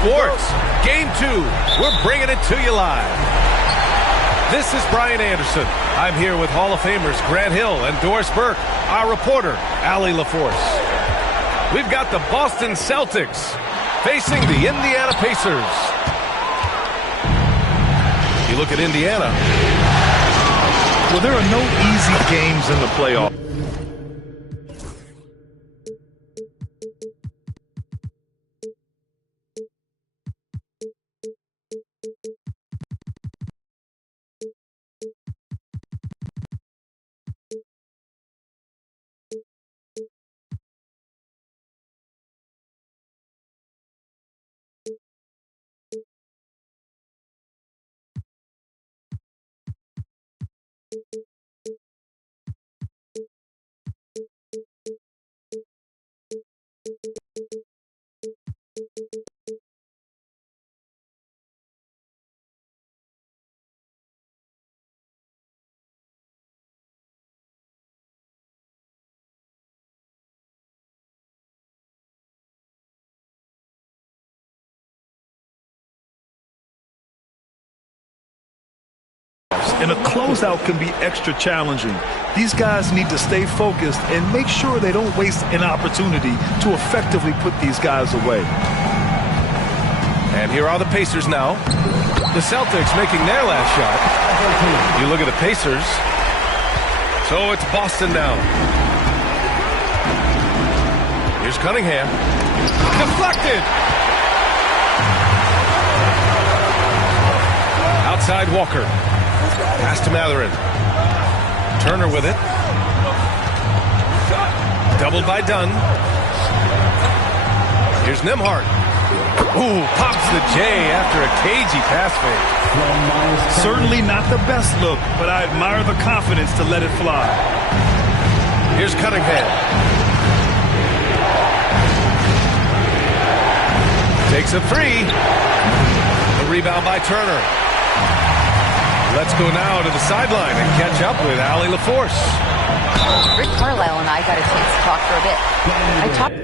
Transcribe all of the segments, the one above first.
Sports. Game 2. We're bringing it to you live. This is Brian Anderson. I'm here with Hall of Famers Grant Hill and Doris Burke, our reporter, Allie LaForce. We've got the Boston Celtics facing the Indiana Pacers. You look at Indiana. Well, there are no easy games in the playoffs. And a closeout can be extra challenging. These guys need to stay focused and make sure they don't waste an opportunity to effectively put these guys away. And here are the Pacers now. The Celtics making their last shot. You look at the Pacers. So it's Boston now. Here's Cunningham. Deflected. Outside Walker. Pass to Mathurin. Turner with it. Doubled by Dunn. Here's Nembhard. Ooh, pops the J after a cagey pass fake. Certainly not the best look, but I admire the confidence to let it fly. Here's Cunningham. Takes a three. The rebound by Turner. Let's go now to the sideline and catch up with Allie LaForce. Rick Carlisle and I got a chance to talk for a bit. I talked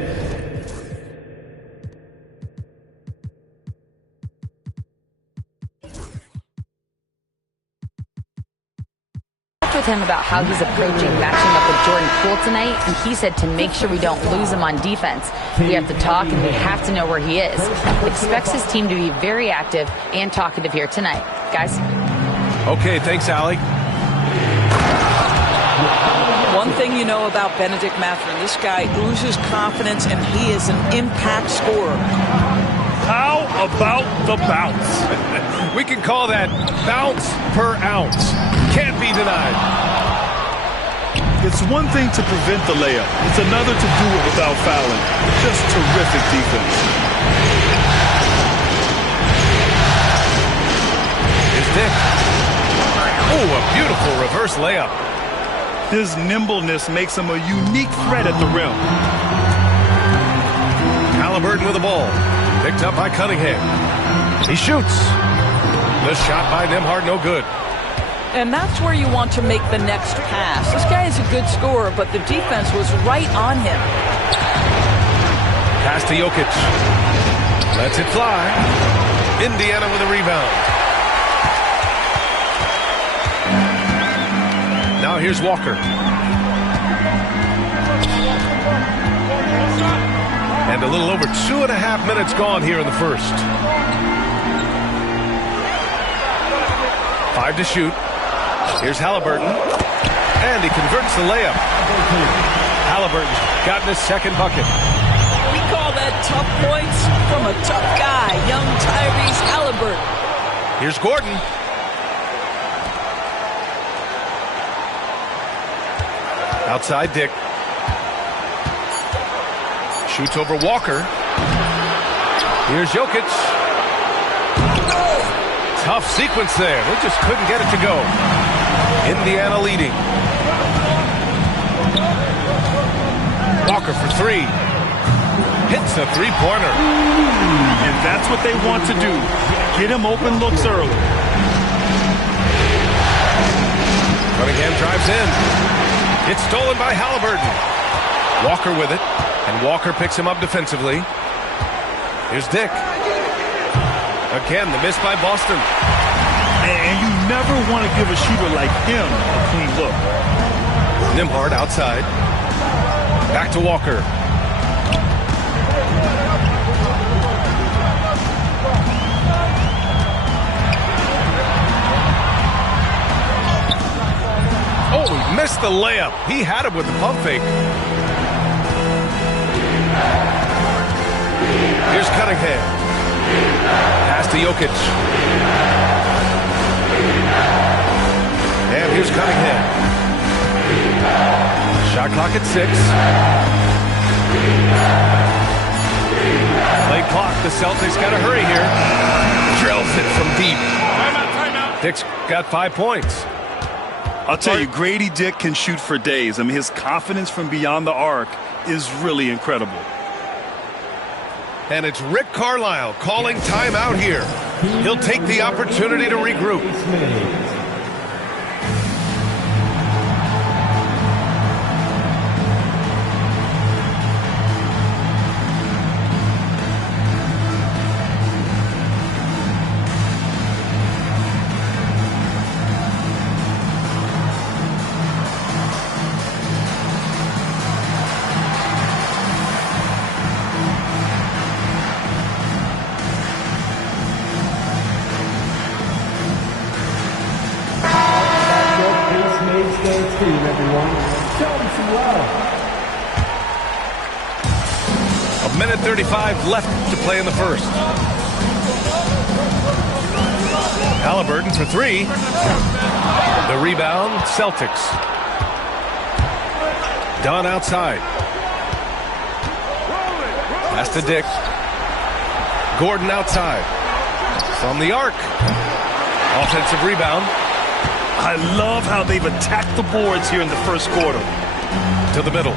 with him about how he's approaching matching up with Jordan Poole tonight, and he said to make sure we don't lose him on defense, we have to talk and we have to know where he is. Expects his team to be very active and talkative here tonight. Guys? Okay, thanks, Allie. One thing you know about Bennedict Mathurin, this guy oozes confidence, and he is an impact scorer. How about the bounce? We can call that bounce per ounce. Can't be denied. It's one thing to prevent the layup. It's another to do it without fouling. Just terrific defense. Here's Dick. Oh, a beautiful reverse layup. His nimbleness makes him a unique threat at the rim. Halliburton with the ball. Picked up by Cunningham. He shoots. The shot by Nembhard, no good. And that's where you want to make the next pass. This guy is a good scorer, but the defense was right on him. Pass to Jokic. Lets it fly. Indiana with a rebound. Now here's Walker. And a little over 2.5 minutes gone here in the first. 5 to shoot. Here's Halliburton. And he converts the layup. Halliburton's gotten his second bucket. We call that tough points from a tough guy, young Tyrese Halliburton. Here's Gordon. Outside Dick. Shoots over Walker. Here's Jokic. Tough sequence there. They just couldn't get it to go. Indiana leading. Walker for three. Hits a three-pointer. And that's what they want to do. Get him open looks early. Cunningham drives in. It's stolen by Halliburton. Walker with it. And Walker picks him up defensively. Here's Dick. Again, the miss by Boston. And you never want to give a shooter like him a clean look. Nembhard outside. Back to Walker. Oh, he missed the layup. He had it with the pump fake. Here's Cunningham. Pass to Jokic. And here's Cunningham. Shot clock at 6. Late clock. The Celtics got to hurry here. Drills it from deep. Timeout. Dick's got 5 points. I'll tell you, Grady Dick can shoot for days. I mean, his confidence from beyond the arc is really incredible. And it's Rick Carlisle calling timeout here. He'll take the opportunity to regroup. A minute 35 left to play in the first. Halliburton for 3. The rebound, Celtics. Dunn outside. Pass to Dick. Gordon outside. From the arc. Offensive rebound. I love how they've attacked the boards here in the first quarter. To the middle.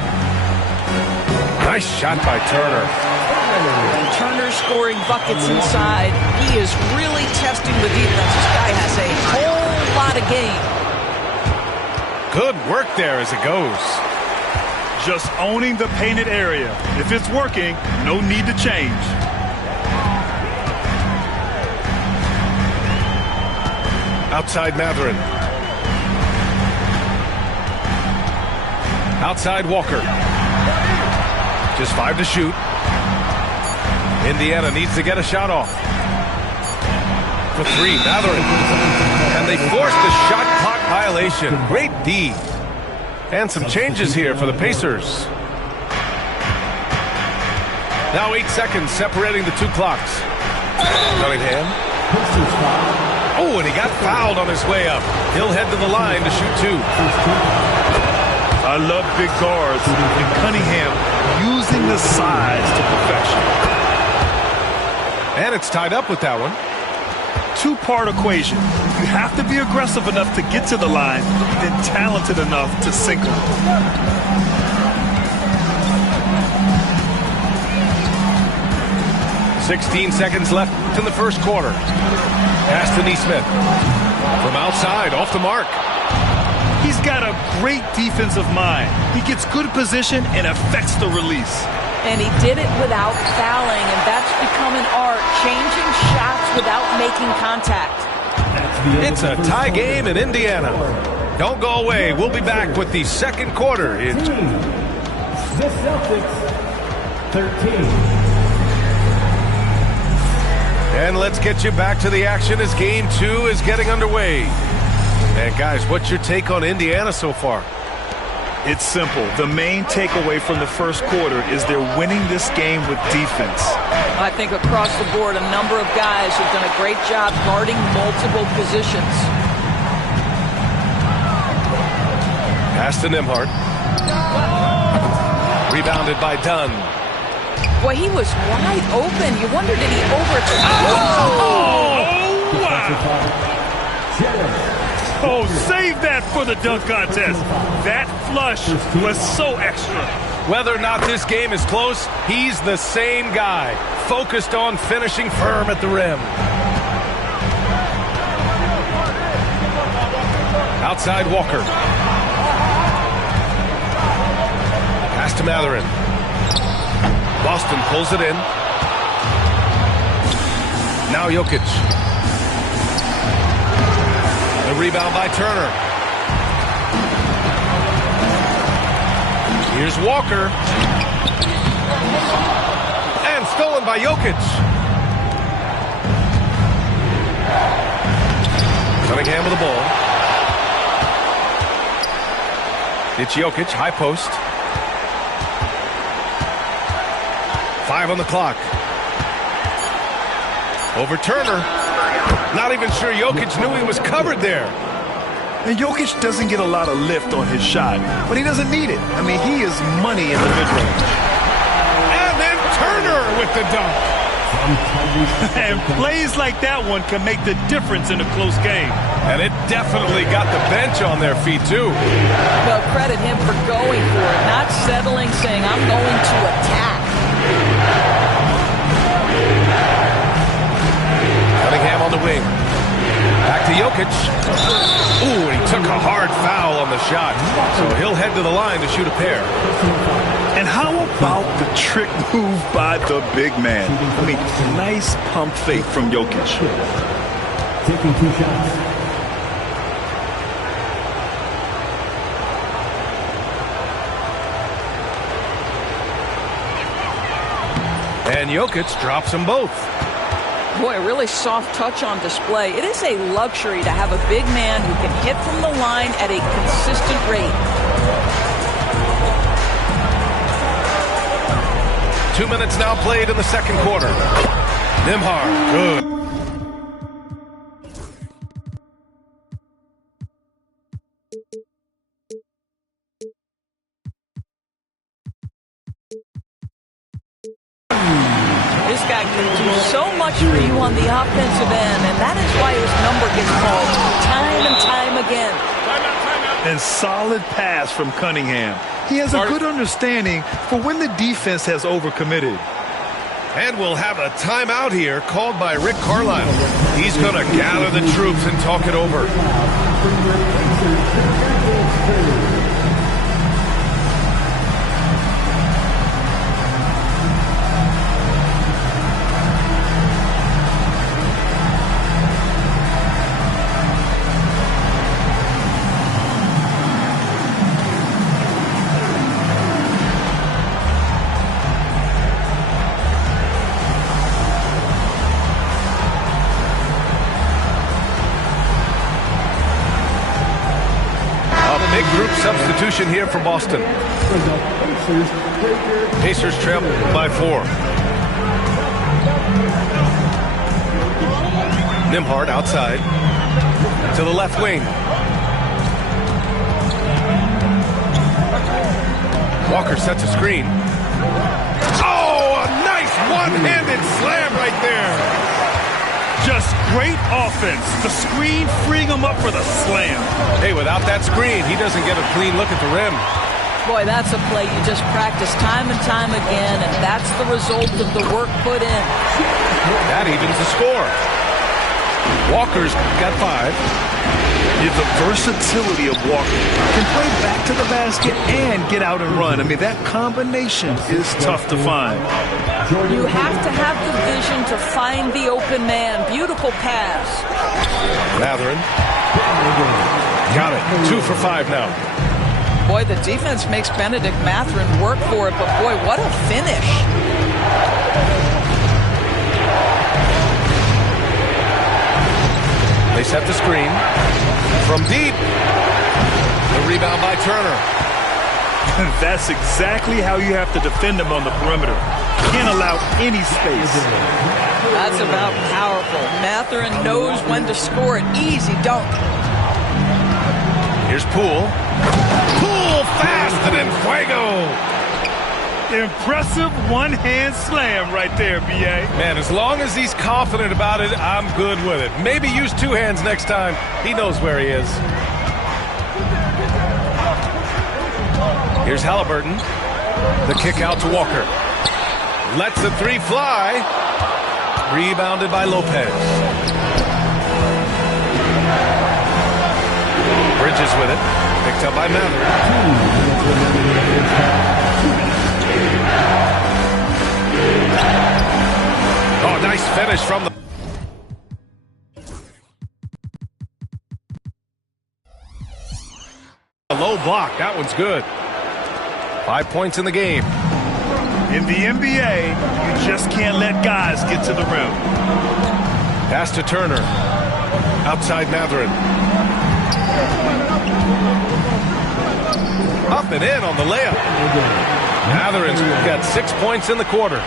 Nice shot by Turner. And Turner scoring buckets inside. He is really testing the defense. This guy has a whole lot of game. Good work there as it goes. Just owning the painted area. If it's working, no need to change. Outside Mathurin. Outside Walker. Just 5 to shoot. Indiana needs to get a shot off. For 3, Mathurin. And they forced a shot clock violation. Great D. And some changes here for the Pacers. Now 8 seconds separating the 2 clocks. Cunningham. Oh, and he got fouled on his way up. He'll head to the line to shoot 2. I love big guards, and Cunningham using the size to perfection. And it's tied up with that one. 2-part equation. You have to be aggressive enough to get to the line, then talented enough to sink them. .16 seconds left in the first quarter. Pass to Nesmith. From outside, off the mark. He's got a great defensive mind. He gets good position and affects the release. And he did it without fouling, and that's become an art, changing shots without making contact. It's a tie game in Indiana. Don't go away. We'll be back with the second quarter. The Celtics, 13. And let's get you back to the action as Game 2 is getting underway. And guys, what's your take on Indiana so far? It's simple. The main takeaway from the first quarter is they're winning this game with defense. I think across the board, a number of guys have done a great job guarding multiple positions. Pass to Nembhard. Rebounded by Dunn. Boy, he was wide open. You wonder, did he overturn? Oh, wow. Oh, save that for the dunk contest. That flush was so extra. Whether or not this game is close, he's the same guy, focused on finishing firm at the rim. Outside Walker. Pass to Mathurin. Boston pulls it in. Now Jokic. The rebound by Turner. Here's Walker. And stolen by Jokic. Cunningham with the ball. It's Jokic, high post. 5 on the clock. Over Turner. Not even sure Jokic knew he was covered there. And Jokic doesn't get a lot of lift on his shot, but he doesn't need it. I mean, he is money in the mid-range. And then Turner with the dunk. And plays like that one can make the difference in a close game. And it definitely got the bench on their feet, too. Well, credit him for going for it, not settling, saying, I'm going to attack. Cunningham on the wing. Back to Jokic. Ooh, and he took a hard foul on the shot. So he'll head to the line to shoot a pair. And how about the trick move by the big man? I mean, nice pump fake from Jokic. Taking 2 shots. And Jokic drops them both. Boy, a really soft touch on display. It is a luxury to have a big man who can hit from the line at a consistent rate. 2 minutes now played in the second quarter. Nembhard, good. This guy can do so much for you on the offensive end, and that is why his number gets called time and time again. And solid pass from Cunningham. He has a good understanding for when the defense has overcommitted. And we'll have a timeout here called by Rick Carlisle. He's going to gather the troops and talk it over. Big group substitution here for Boston. Pacers trail by 4. Nembhard outside to the left wing. Walker sets a screen. Oh, a nice one-handed slam right there. Just great offense. The screen freeing him up for the slam. Hey, without that screen, he doesn't get a clean look at the rim. Boy, that's a play you just practice time and time again, and that's the result of the work put in. That evens the score. Walker's got 5. The versatility of Walker. Can play back to the basket and get out and run. I mean, that combination is tough to find. You have to have the vision to find the open man. Beautiful pass. Mathurin. Got it. 2 for 5 now. Boy, the defense makes Benedict Mathurin work for it, but boy, what a finish. They set the screen. From deep. The rebound by Turner. That's exactly how you have to defend him on the perimeter. Can't allow any space. That's about powerful. Mathurin knows when to score it. Easy dunk. Here's Poole. Poole fast and in fuego. Impressive one-hand slam right there, B.A. Man, as long as he's confident about it, I'm good with it. Maybe use 2 hands next time. He knows where he is. Here's Halliburton. The kick out to Walker. Lets the 3 fly. Rebounded by Lopez. Bridges with it. Picked up by Mathurin. Oh, nice finish from the... A low block. That one's good. 5 points in the game. In the NBA, you just can't let guys get to the rim. Pass to Turner. Outside Mathurin. Up and in on the layup. Mathurin's got 6 points in the quarter.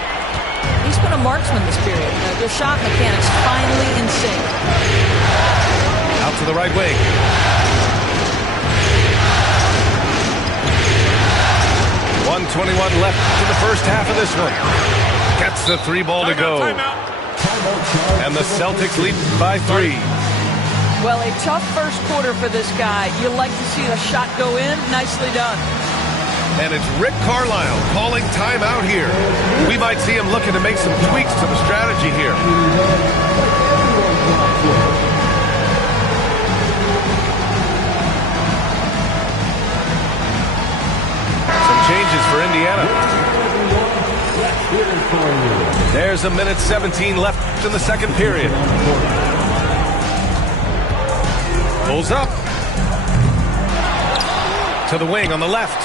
He's been a marksman this period. Their shot mechanics finally in sync. Out to the right wing. .121 left in the first half of this one. Gets the 3 ball to go. And the Celtics lead by 3. Well, a tough first quarter for this guy. You like to see the shot go in. Nicely done. And it's Rick Carlisle calling timeout here. We might see him looking to make some tweaks to the strategy here. Some changes for Indiana. There's a minute 17 left in the second period. Pulls up. To the wing on the left.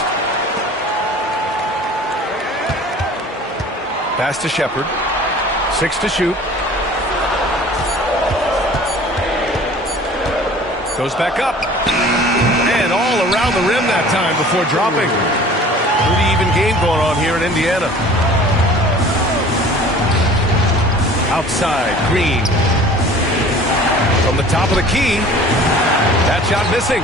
Pass to Shepherd. 6 to shoot. Goes back up. And all around the rim that time before dropping. Pretty even game going on here in Indiana. Outside, Green. From the top of the key. That shot missing.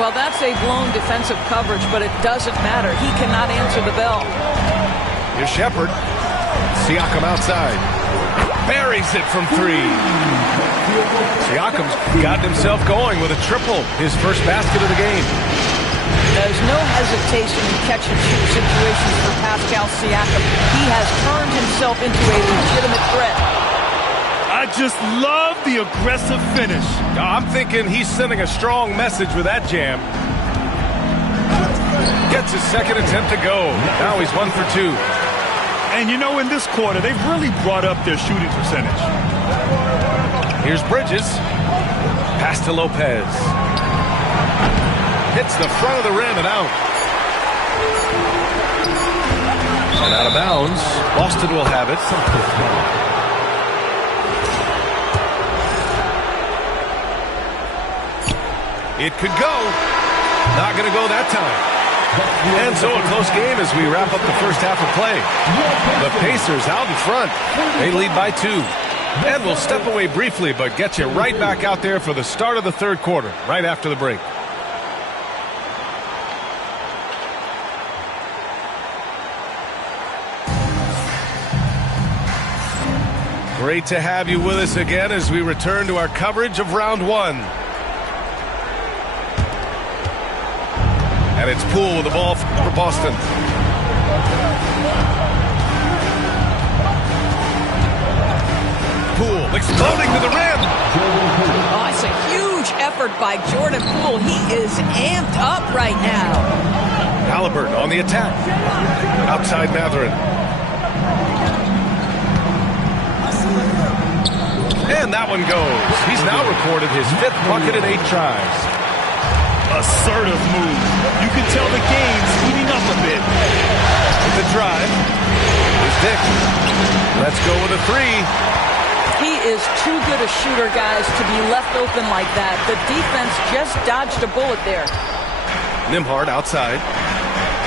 Well, that's a blown defensive coverage, but it doesn't matter. He cannot answer the bell. Here's Shepherd. Siakam outside. Buries it from 3. Siakam's got himself going with a triple. His first basket of the game. There's no hesitation in catch-and-shoot situations for Pascal Siakam. He has turned himself into a legitimate threat. I just love the aggressive finish. I'm thinking he's sending a strong message with that jam. Gets his second attempt to go. Now he's 1 for 2. And you know, in this quarter, they've really brought up their shooting percentage. Here's Bridges. Pass to Lopez. Hits the front of the rim and out. And out of bounds. Boston will have it. It could go. Not going to go that time. And so a close game as we wrap up the first half of play. The Pacers out in front. They lead by 2. And we'll step away briefly, but get you right back out there for the start of the third quarter, right after the break. Great to have you with us again as we return to our coverage of round 1. And it's Poole with the ball for Boston. Poole exploding to the rim. Oh, it's a huge effort by Jordan Poole. He is amped up right now. Halliburton on the attack. Outside Mathurin. And that one goes. He's now recorded his 5th bucket in 8 tries. Assertive move. You can tell the game's heating up a bit. With the drive. Here's Dick. Let's go with a 3. He is too good a shooter, guys, to be left open like that. The defense just dodged a bullet there. Nembhard outside.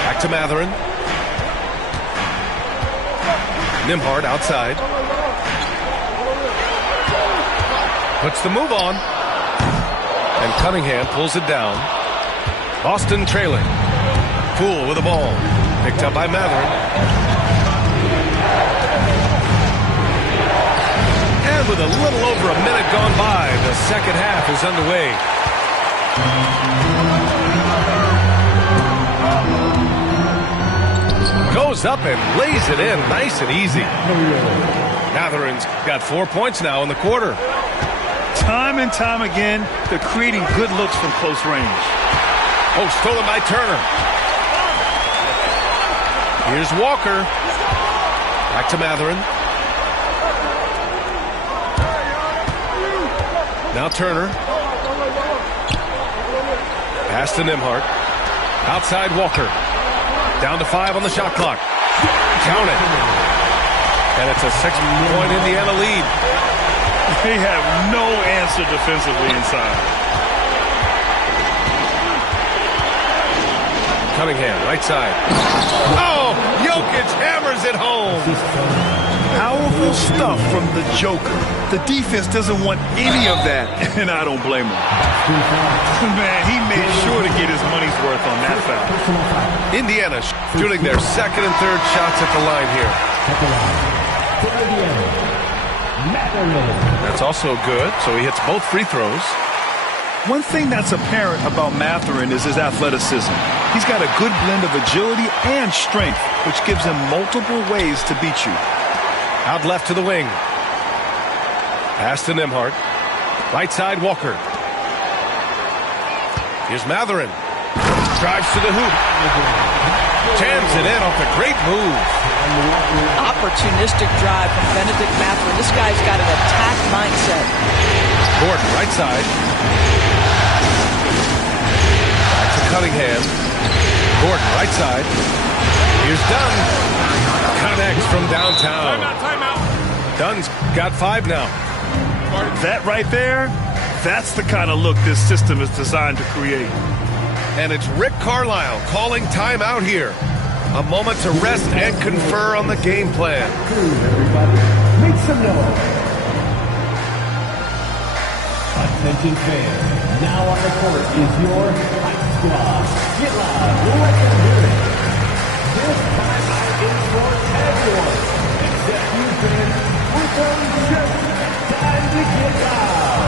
Back to Mathurin. Nembhard outside. Puts the move on. And Cunningham pulls it down. Boston trailing. Poole with the ball. Picked up by Mathurin. And with a little over a minute gone by, the second half is underway. Goes up and lays it in nice and easy. Mathurin's got 4 points now in the quarter. Time and time again, they're creating good looks from close range. Oh, stolen by Turner. Here's Walker. Back to Mathurin. Now Turner. Pass to Nembhard. Outside Walker. Down to 5 on the shot clock. Count it. And it's a 6-point Indiana lead. They have no answer defensively inside. Cunningham, right side. Oh, Jokic hammers it home. Powerful stuff from the Joker. The defense doesn't want any of that, and I don't blame him. Man, he made sure to get his money's worth on that foul. Indiana shooting their second and third shots at the line here. That's also good, so he hits both free throws. One thing that's apparent about Mathurin is his athleticism. He's got a good blend of agility and strength, which gives him multiple ways to beat you. Out left to the wing. Pass to Nembhard. Right side, Walker. Here's Mathurin. Drives to the hoop. Jams it in off a great move. Opportunistic drive from Benedict Mathurin. This guy's got an attack mindset. Gordon, right side. Back to Cunningham. Gordon, right side. Here's Dunn. Connects from downtown. Timeout. Dunn's got 5 now. That right there, that's the kind of look this system is designed to create. And it's Rick Carlisle calling timeout here. A moment to rest and confer on the game plan. Everybody, make some noise. Attention fans, now on the court is your Hype Squad. Get live, let them hear it. This timeout is for everyone, except you fans with those shirts. Time to get loud.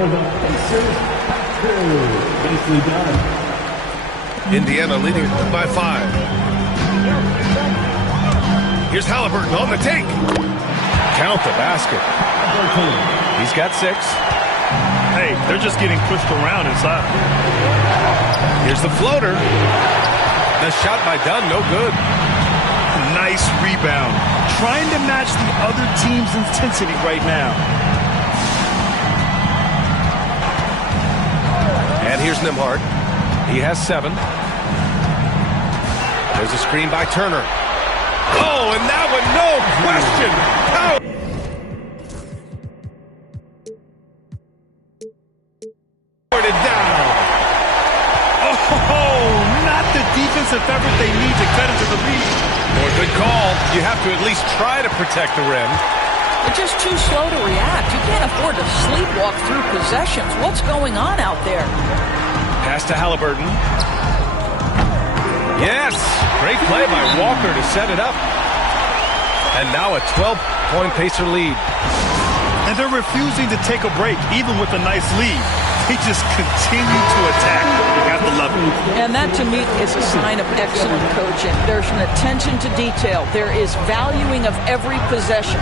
For the Pacers, nicely done. Indiana leading by 5. Here's Halliburton on the take. Count the basket. He's got 6. Hey, they're just getting pushed around inside. Here's the floater. The shot by Dunn, no good. Nice rebound. Trying to match the other team's intensity right now. And here's Nembhard. He has 7. There's a screen by Turner. Oh, and that one, no question. Out. It down. Oh, not the defensive effort they need to cut into the lead. More good call. You have to at least try to protect the rim. They're just too slow to react. You can't afford to sleepwalk through possessions. What's going on out there? Pass to Halliburton. Yes! Great play by Walker to set it up. And now a 12-point Pacer lead. And they're refusing to take a break, even with a nice lead. They just continue to attack at the level. And that, to me, is a sign of excellent coaching. There's an attention to detail. There is valuing of every possession.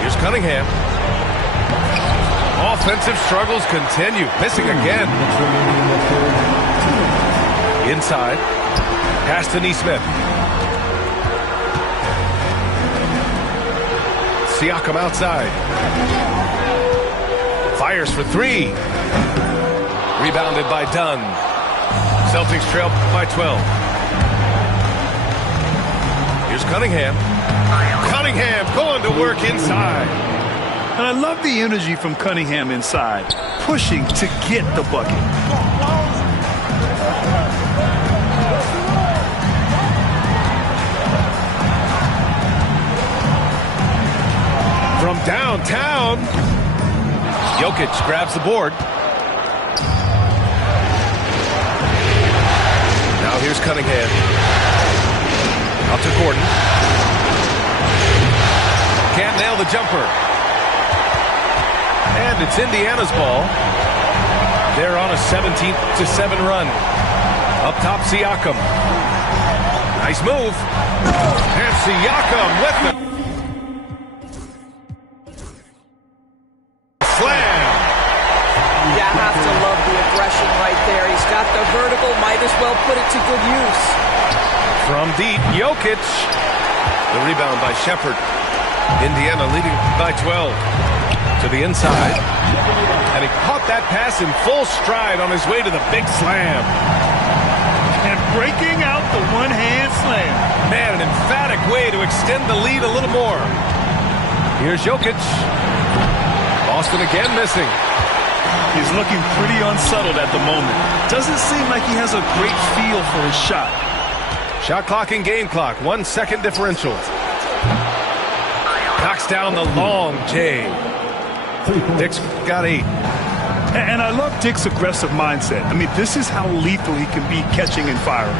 Here's Cunningham. Offensive struggles continue. Missing again. Inside. Pass to Nesmith. Siakam outside. Fires for 3. Rebounded by Dunn. Celtics trail by 12. Here's Cunningham. Cunningham going to work inside. And I love the energy from Cunningham inside, pushing to get the bucket. From downtown, Jokic grabs the board. Now here's Cunningham. Out to Gordon. Can't nail the jumper. And it's Indiana's ball. They're on a 17-7 run. Up top, Siakam. Nice move. And Siakam with the slam. You have to love the aggression right there. He's got the vertical, might as well put it to good use. From deep, Jokic. The rebound by Shepherd. Indiana leading by 12. To the inside. And he caught that pass in full stride on his way to the big slam. And breaking out the one-hand slam. Man, an emphatic way to extend the lead a little more. Here's Jokic. Boston again missing. He's looking pretty unsettled at the moment. Doesn't seem like he has a great feel for his shot. Shot clock and game clock. 1 second differential. Knocks down the long J. Dick's got 8. And I love Dick's aggressive mindset. I mean, this is how lethal he can be catching and firing.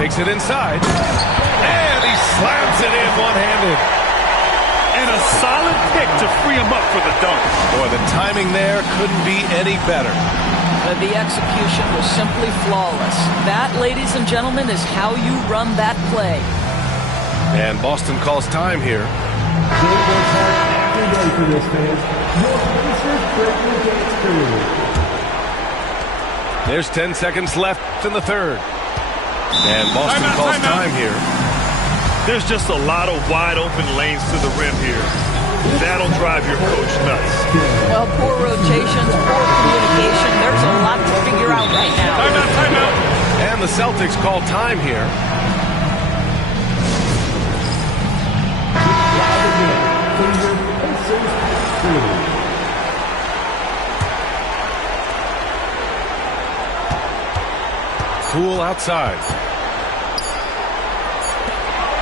Takes it inside. And he slams it in one-handed. And a solid pick to free him up for the dunk. Boy, the timing there couldn't be any better. The execution was simply flawless. That, ladies and gentlemen, is how you run that play. And Boston calls time here. They work hard every day for this, fans. Your Pacers breaking dance crew. There's 10 seconds left in the third. And Boston calls time here. There's just a lot of wide open lanes to the rim here. That'll drive your coach nuts. Well, poor rotations, poor communication. There's a lot to figure out right now. Timeout. And the Celtics call time here. Cool outside.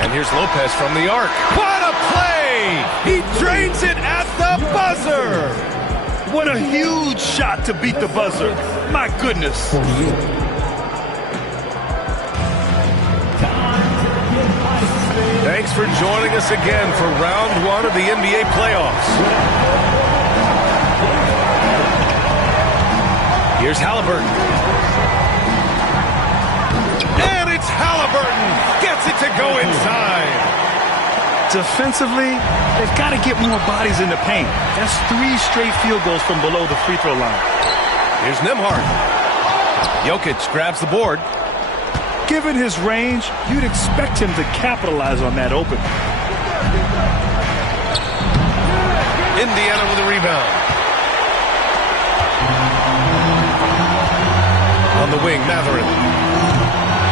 And here's Lopez from the arc. What a play! He drains it at the buzzer! What a huge shot to beat the buzzer. My goodness. Thanks for joining us again for round 1 of the NBA playoffs. Here's Halliburton. And it's Halliburton. Gets it to go inside. Defensively, they've got to get more bodies in the paint. That's 3 straight field goals from below the free throw line. Here's Nembhard. Jokic grabs the board. Given his range, you'd expect him to capitalize on that open. Indiana with a rebound. On the wing, Mathurin.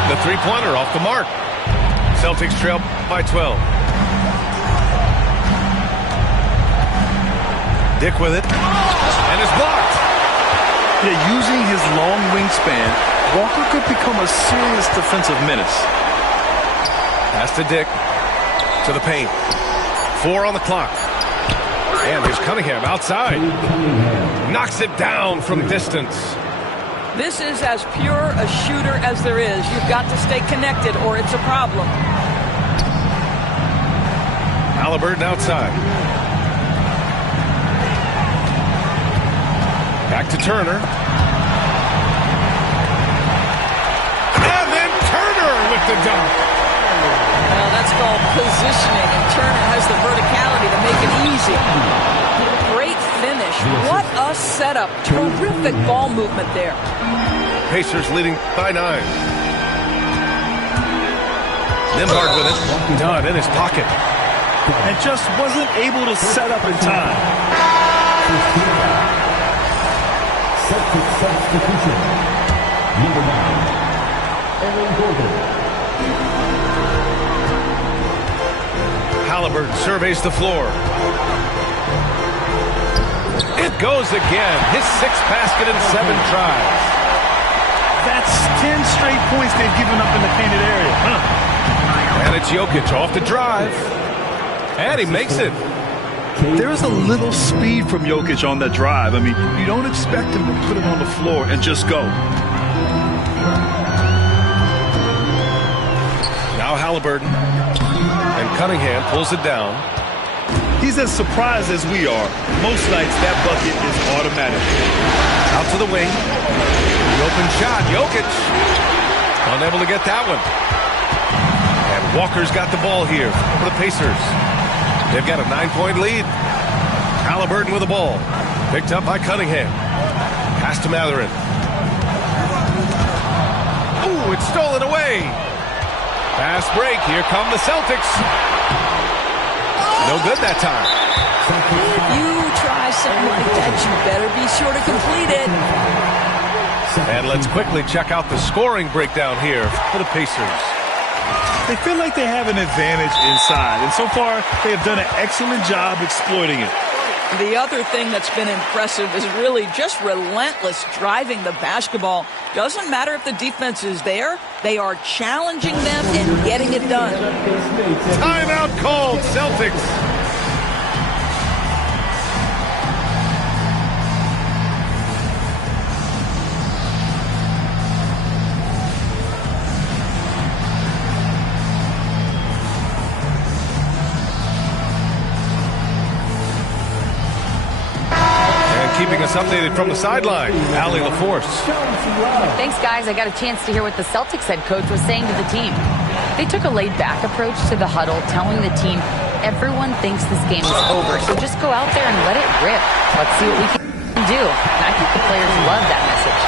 The three-pointer off the mark. Celtics trail by 12. Dick with it. And it's blocked. Yeah, using his long wingspan, Walker could become a serious defensive menace. Pass to Dick. To the paint. 4 on the clock. And here's Cunningham outside. Knocks it down from distance. This is as pure a shooter as there is. You've got to stay connected or it's a problem. Halliburton outside. Back to Turner. And then Turner with the dunk. Well, that's called positioning, and Turner has the verticality to make it easy. Great finish. What a setup. Terrific ball movement there. Pacers leading by 9. Nembhard with it. Done in his pocket. And just wasn't able to set up in time. Celtic substitution. Number 9, Aaron Gordon. Halliburton surveys the floor. It goes again. His 6th basket in 7 tries. That's 10 straight points they've given up in the painted area. And it's Jokic off the drive. And he makes it. There's a little speed from Jokic on that drive. I mean, you don't expect him to put it on the floor and just go. Now Halliburton. And Cunningham pulls it down. He's as surprised as we are. Most nights, that bucket is automatic. Out to the wing. The open shot. Jokic. Unable to get that one. And Walker's got the ball here for the Pacers. They've got a 9-point lead. Halliburton with the ball. Picked up by Cunningham. Pass to Mathurin. Ooh, it's stolen away. Fast break. Here come the Celtics. No good that time. If you try something like that, you better be sure to complete it. And let's quickly check out the scoring breakdown here for the Pacers. They feel like they have an advantage inside, and so far they have done an excellent job exploiting it. The other thing that's been impressive is really just relentless driving the basketball. Doesn't matter if the defense is there, they are challenging them and getting it done. Timeout called, Celtics. Keeping us updated from the sideline, Allie LaForce. Thanks, guys. I got a chance to hear what the Celtics head coach was saying to the team. They took a laid-back approach to the huddle, telling the team, everyone thinks this game is over, so just go out there and let it rip. Let's see what we can do. And I think the players love that message.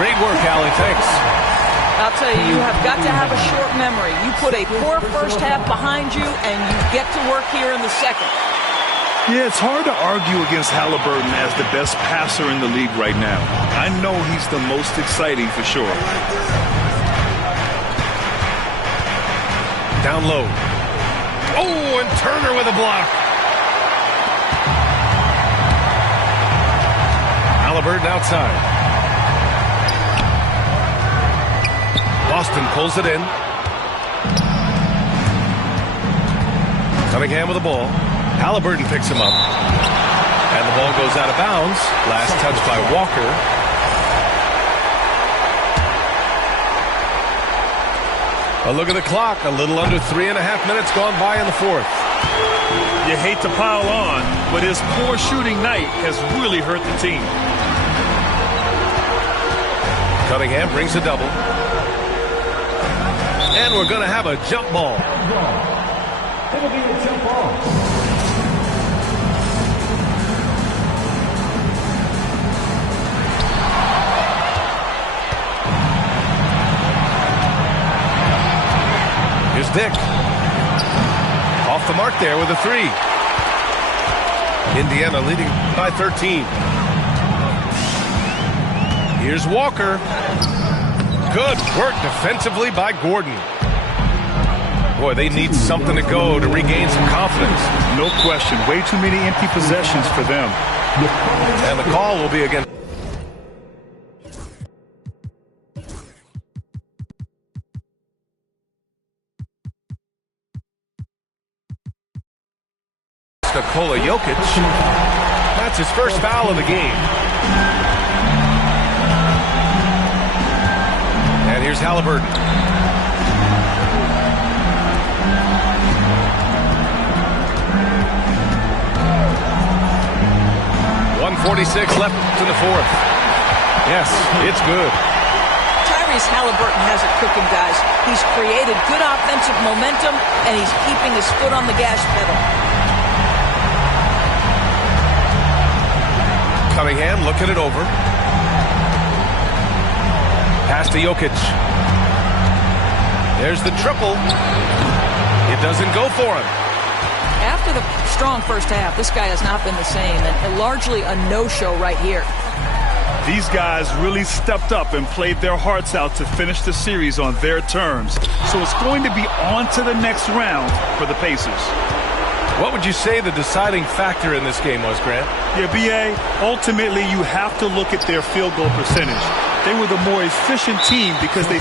Great work, Allie. Thanks. I'll tell you, you have got to have a short memory. You put a poor first half behind you, and you get to work here in the second. Yeah, it's hard to argue against Halliburton as the best passer in the league right now. I know he's the most exciting for sure. Down low. Oh, and Turner with a block. Halliburton outside. Boston pulls it in. Cunningham with the ball. Halliburton picks him up. And the ball goes out of bounds. Last touch by Walker. A look at the clock. A little under 3.5 minutes gone by in the fourth. You hate to pile on, but his poor shooting night has really hurt the team. Cunningham brings a double. And we're going to have a jump ball. It'll be a jump ball. Here's Dick. Off the mark there with a three. Indiana leading by 13. Here's Walker. Good work defensively by Gordon. Boy, they need something to go to regain some confidence. No question. Way too many empty possessions for them. And the call will be against Nikola Jokic. That's his first foul of the game. And here's Halliburton. .146 left in the fourth. Yes, it's good. Tyrese Halliburton has it cooking, guys. He's created good offensive momentum, and he's keeping his foot on the gas pedal. Cunningham looking it over. Pass to Jokic. There's the triple. It doesn't go for him. After the strong first half, this guy has not been the same, and largely a no-show right here. These guys really stepped up and played their hearts out to finish the series on their terms. So it's going to be on to the next round for the Pacers. What would you say the deciding factor in this game was, Grant? Yeah, B.A., ultimately you have to look at their field goal percentage. They were the more efficient team because they